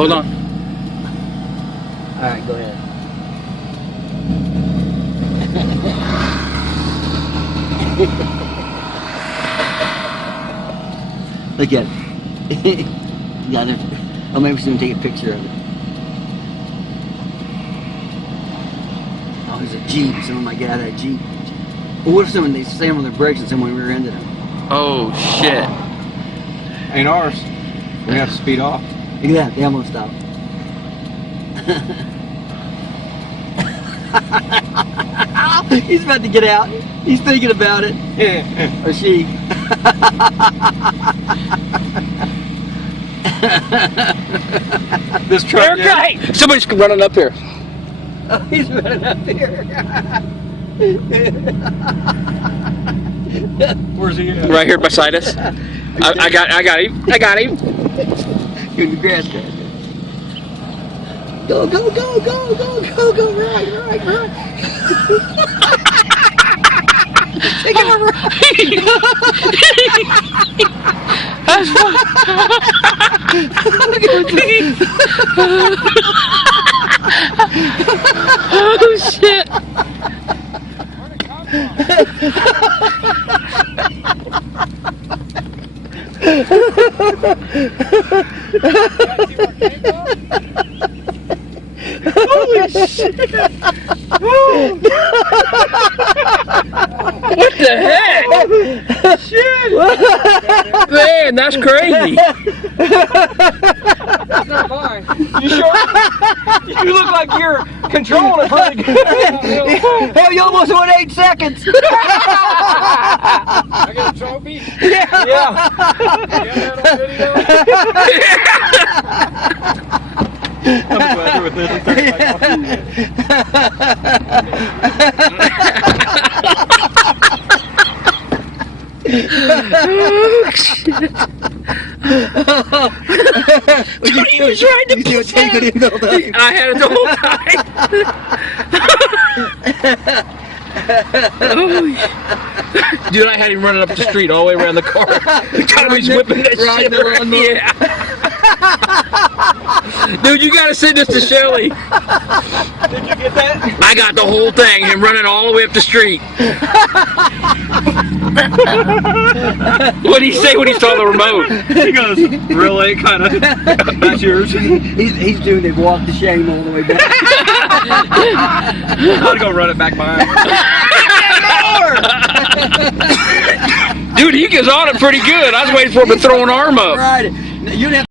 Hold on. Alright, go ahead. Look at it. Yeah, oh, maybe someone take a picture of it. Oh, there's a Jeep. Someone might get out of that Jeep. Well, what if someone, they slam on their brakes and someone rear-ended them? Oh, shit. Ain't ours. We have to speed off. Look at that. They almost stopped. He's about to get out. He's thinking about it. Or she. This truck. Hey, somebody's running up here. Oh, he's running up here. Where's he at? Right here beside us. I got him. I got him. You're in the grass cut. Go, go, go, go, go, go, go, right. Take it right. That's fun. Oh, shit. Holy shit! What the heck? Shit! Man, that's crazy. That's not mine. You sure? You look like you're controlling it pretty good. Hell, you almost went 8 seconds! I got a trophy? Yeah! Yeah. You got that on video? I'm glad you're with this. Oh, shit. Dude, he was trying to pull I had it the whole time. Dude, I had him running up the street all the way around the car. Kind of was whipping that shit around. Yeah. Dude, you gotta send this to Shelly. Did you get that? I got the whole thing, him running all the way up the street. What did he say when he saw the remote? He goes, really? Kind of. That's yours. He's doing the walk to shame all the way back. I'll go run it back behind. Dude, he gets on it pretty good. I was waiting for him to throw an arm up. Right. You'd have